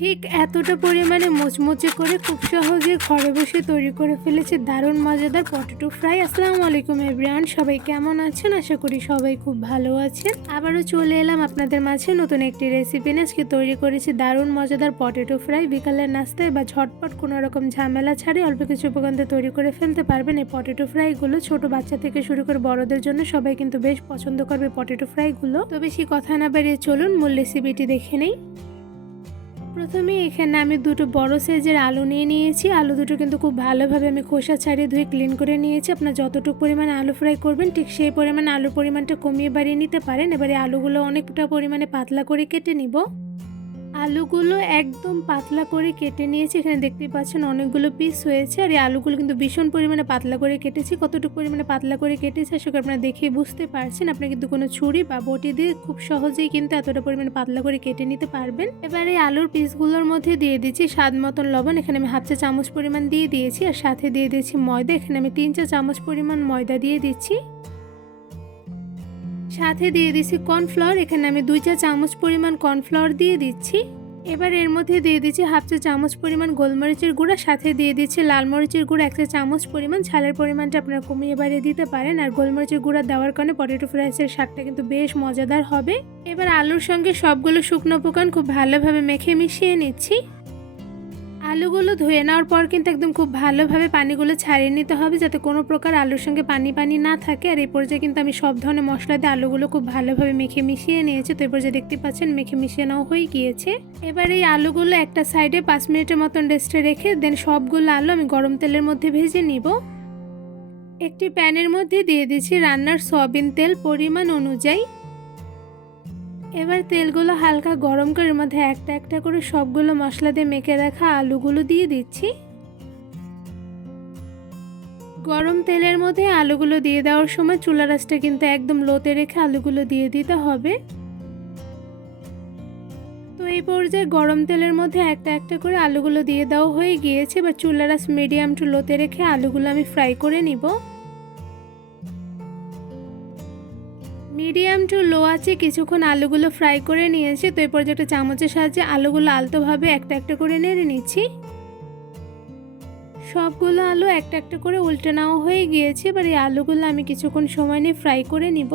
ঠিক এতটা পরিমাণে মুচমুচে করে খুব সহজে ঘরে বসে তৈরি করে ফেলেছে দারুণ মজাদার পটেটো ফ্রাই। আসসালামু আলাইকুম এভরিওয়ান, সবাই কেমন আছেন? আশা করি সবাই খুব ভালো আছেন। আবারও চলে এলাম আপনাদের মাঝে নতুন একটি রেসিপি নিয়ে। আজকে তৈরি করেছি দারুণ মজাদার পটেটো ফ্রাই। বিকালের নাস্তায় বা ঝটপট কোনো রকম ঝামেলা ছাড়াই অল্প কিছু উপকরণে তৈরি করে ফেলতে পারবেন এই পটেটো ফ্রাইগুলো। ছোট বাচ্চা থেকে শুরু করে বড়দের জন্য সবাই কিন্তু বেশ পছন্দ করবে পটেটো ফ্রাইগুলো। তো বেশি কথা না বাড়িয়ে চলুন মূল রেসিপিটি দেখে নেই। প্রথমে এখানে আমি দুটো বড় সাইজের আলু নিয়ে নিয়েছি। আলু দুটো কিন্তু খুব ভালোভাবে আমি খোসা ছাড়িয়ে ধুয়ে ক্লিন করে নিয়েছি। আপনার যতটুকু পরিমাণে আলু ফ্রাই করবেন ঠিক সেই পরিমাণে আলুর পরিমাণটা কমিয়ে বাড়িয়ে নিতে পারেন। এবারে আলুগুলো অনেকটা পরিমাণে পাতলা করে কেটে নিব। আলুগুলো একদম পাতলা করে কেটে নিয়েছি। এখানে দেখতেই পাচ্ছেন অনেকগুলো পিস হয়েছে। আর এই আলুগুলো কিন্তু ভীষণ পরিমাণে পাতলা করে কেটেছি। কতটুকু পরিমাণে পাতলা করে কেটেছি আসলে আপনারা দেখে বুঝতে পারছেন। আপনি কিন্তু কোনো ছুরি বা বটি দিয়ে খুব সহজেই কিন্তু এতটা পরিমাণে পাতলা করে কেটে নিতে পারবেন। এবার এই আলুর পিসগুলোর মধ্যে দিয়ে দিচ্ছি স্বাদ মতন লবণ। এখানে আমি হাফ চা চামচ পরিমাণ দিয়ে দিয়েছি। আর সাথে দিয়ে দিয়েছি ময়দা। এখানে আমি 3 চা চামচ পরিমাণ ময়দা দিয়ে দিচ্ছি। সাথে দিয়ে দিচ্ছি কর্নফ্লাওয়ার। এখানে আমি 2 চা চামচ পরিমাণ কর্নফ্লাওয়ার দিয়ে দিচ্ছি। এবার এর মধ্যে দিয়ে দিচ্ছি হাফ চা চামচ পরিমাণ গোলমরিচের গুঁড়া। সাথে দিয়ে দিচ্ছি লাল মরিচের গুঁড়া 1 চা চামচ পরিমাণ। ঝালের পরিমাণটা আপনারা কমিয়ে বাড়িয়ে দিতে পারেন। আর গোলমরিচের গুঁড়া দেওয়ার কারণে পটেটো ফ্রাইসের স্বাদটা কিন্তু বেশ মজাদার হবে। এবার আলুর সঙ্গে সবগুলো শুকনো উপকরণ খুব ভালোভাবে মেখে মিশিয়ে নিচ্ছি। আলুগুলো ধুয়ে নেওয়ার পর কিন্তু একদম খুব ভালোভাবে পানিগুলো ছাড়িয়ে নিতে হবে যাতে কোনো প্রকার আলুর সঙ্গে পানি না থাকে। আর এই পর্যায়ে কিন্তু আমি সব ধরনের মশলা দিয়ে আলুগুলো খুব ভালোভাবে মেখে মিশিয়ে নিয়েছি। তো এই পর্যায়ে দেখতে পাচ্ছেন মেখে মিশিয়ে নেওয়া হয়ে গিয়েছে। এবার এই আলুগুলো একটা সাইডে 5 মিনিটের মতন রেস্টে রেখে দেন সবগুলো আলু আমি গরম তেলের মধ্যে ভেজে নিব। একটি প্যানের মধ্যে দিয়ে দিচ্ছি রান্নার সয়াবিন তেল পরিমাণ অনুযায়ী। এবার তেলগুলো হালকা গরম করে এর মধ্যে একটা একটা করে সবগুলো মশলা দিয়ে মেখে রাখা আলুগুলো দিয়ে দিচ্ছি। গরম তেলের মধ্যে আলুগুলো দিয়ে দেওয়ার সময় চুলার আঁচটা কিন্তু একদম লোতে রেখে আলুগুলো দিয়ে দিতে হবে। তো এই পর্যায়ে গরম তেলের মধ্যে একটা একটা করে আলুগুলো দিয়ে দেওয়া হয়ে গিয়েছে। এবার চুলার আঁচ মিডিয়াম টু লোতে রেখে আলুগুলো আমি ফ্রাই করে নিব। মিডিয়াম টু লো আছে কিছুক্ষণ আলুগুলো ফ্রাই করে নিয়েছি। তো এই পর্যায়ে একটা চামচের সাহায্যে আলুগুলো আলতোভাবে একটা একটা করে নেড়ে নিচ্ছি। সবগুলো আলু একটা একটা করে উল্টে নেওয়া হয়ে গিয়েছে। এবার এই আলুগুলো আমি কিছুক্ষণ সময় নিয়ে ফ্রাই করে নিব।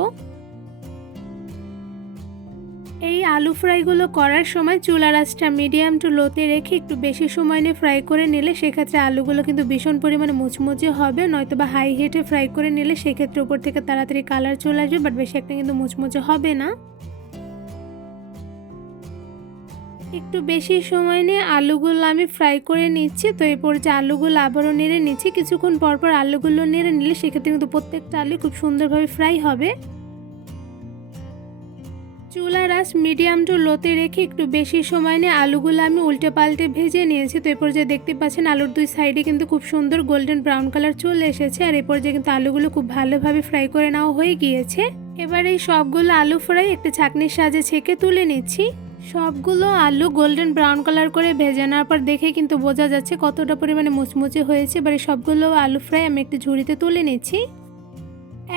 এই আলু ফ্রাইগুলো করার সময় চুলার আঁচটা মিডিয়াম টু লোতে রেখে একটু বেশি সময় নিয়ে ফ্রাই করে নিলে সেক্ষেত্রে আলুগুলো কিন্তু ভীষণ পরিমাণে মুচমুচে হবে। নয়তো বা হাই হিটে ফ্রাই করে নিলে সেক্ষেত্রে উপর থেকে তাড়াতাড়ি কালার চলে আসবে, বাট বেশি একটা কিন্তু মুচমুচে হবে না। একটু বেশি সময় নিয়ে আলুগুলো আমি ফ্রাই করে নিচ্ছি। তো এই পর্যায়ে আলুগুলো আবারও নেড়ে নিচ্ছি। কিছুক্ষণ পরপর আলুগুলো নেড়ে নিলে সেক্ষেত্রে কিন্তু প্রত্যেকটা আলু খুব সুন্দরভাবে ফ্রাই হবে। চুলার আঁচ মিডিয়াম টু লোতে রেখে একটু বেশি সময় নিয়ে আলুগুলো আমি উল্টে পাল্টে ভেজে নিয়েছি। তো এই পর্যায়ে দেখতে পাচ্ছেন আলুর দুই সাইডে কিন্তু খুব সুন্দর গোল্ডেন ব্রাউন কালার চলে এসেছে। আর এই পর্যায়ে কিন্তু আলুগুলো খুব ভালোভাবে ফ্রাই করে নেওয়া হয়ে গিয়েছে। এবার এই সবগুলো আলু ফ্রাই একটা ছাঁকনির সাহায্যে ছেঁকে তুলে নিচ্ছি। সবগুলো আলু গোল্ডেন ব্রাউন কালার করে ভেজে নেওয়ার পর দেখে কিন্তু বোঝা যাচ্ছে কতটা পরিমাণে মুচমুচে হয়েছে। এবার এই সবগুলো আলু ফ্রাই আমি একটি ঝুড়িতে তুলে নিচ্ছি।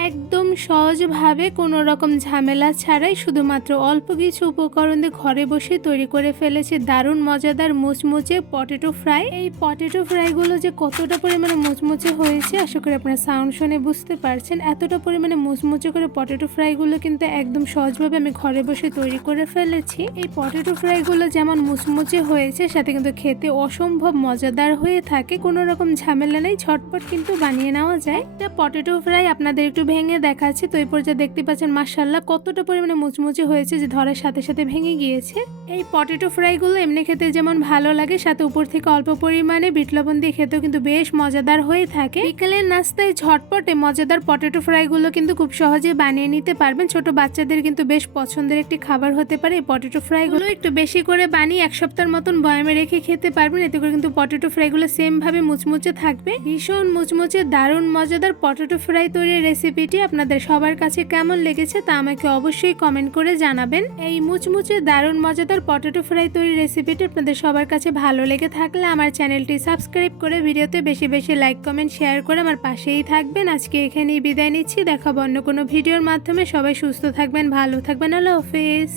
একদম সহজভাবে কোনো রকম ঝামেলা ছাড়াই শুধুমাত্র অল্প কিছু উপকরণ দিয়ে ঘরে বসে তৈরি করে ফেলেছে দারুণ মজাদার মুচমুচে পটেটো ফ্রাই। এই পটেটো ফ্রাইগুলো যে কতটা পরিমাণে মুচমুচে হয়েছে আশা করি আপনারা সাউন্ড শুনে বুঝতে পারছেন। এতটা পরিমাণে মুচমুচে করে পটেটো ফ্রাইগুলো কিন্তু একদম সহজভাবে আমি ঘরে বসে তৈরি করে ফেলেছি। এই পটেটো ফ্রাইগুলো যেমন মুচমুচে হয়েছে সাথে কিন্তু খেতে অসম্ভব মজাদার হয়ে থাকে। কোনো রকম ঝামেলা নেই, ঝটপট কিন্তু বানিয়ে নেওয়া যায়। একটা পটেটো ফ্রাই আপনাদের একটু ভেঙে দেখাচ্ছি। তো এই পর্যায়ে দেখতে পাচ্ছেন মাশাআল্লাহ কতটা পরিমাণে মুচমুচে হয়েছে যে ধরার সাথে সাথে ভেঙে গিয়েছে। এই পটেটো ফ্রাইগুলো এমনি খেতে যেমন ভালো লাগে সাথে উপর থেকে অল্প পরিমাণে বিট লবণ দিয়ে খেতেও কিন্তু বেশ মজাদার হয়ে থাকে। বিকেলের নাস্তায় ঝটপটে মজাদার পটেটো ফ্রাইগুলো কিন্তু খুব সহজে বানিয়ে নিতে পারবেন। ছোট বাচ্চাদের কিন্তু বেশ পছন্দের একটি খাবার হতে পারে এই পটেটো ফ্রাইগুলো। একটু বেশি করে বানিয়ে 1 সপ্তাহের মতন বয়ামে রেখে খেতে পারবেন। এতে করে কিন্তু পটেটো ফ্রাইগুলো সেম ভাবে মুচমুচে থাকবে। ভীষণ মুচমুচে দারুণ মজাদার পটেটো ফ্রাই তৈরির রেসিপিটি আপনাদের সবার কাছে কেমন লেগেছে তা আমাকে অবশ্যই কমেন্ট করে জানাবেন। এই মুচমুচে দারুণ মজাদার পটেটো ফ্রাই তৈরি রেসিপিটি আপনাদের সবার কাছে ভালো লেগে থাকলে আমার চ্যানেলটি সাবস্ক্রাইব করে ভিডিওতে বেশি বেশি লাইক কমেন্ট শেয়ার করে আমার পাশেই থাকবেন। আজকে এখানেই বিদায় নিচ্ছি। দেখাবো অন্য কোনো ভিডিওর মাধ্যমে। সবাই সুস্থ থাকবেন, ভালো থাকবেন। আল্লাহ হাফেজ।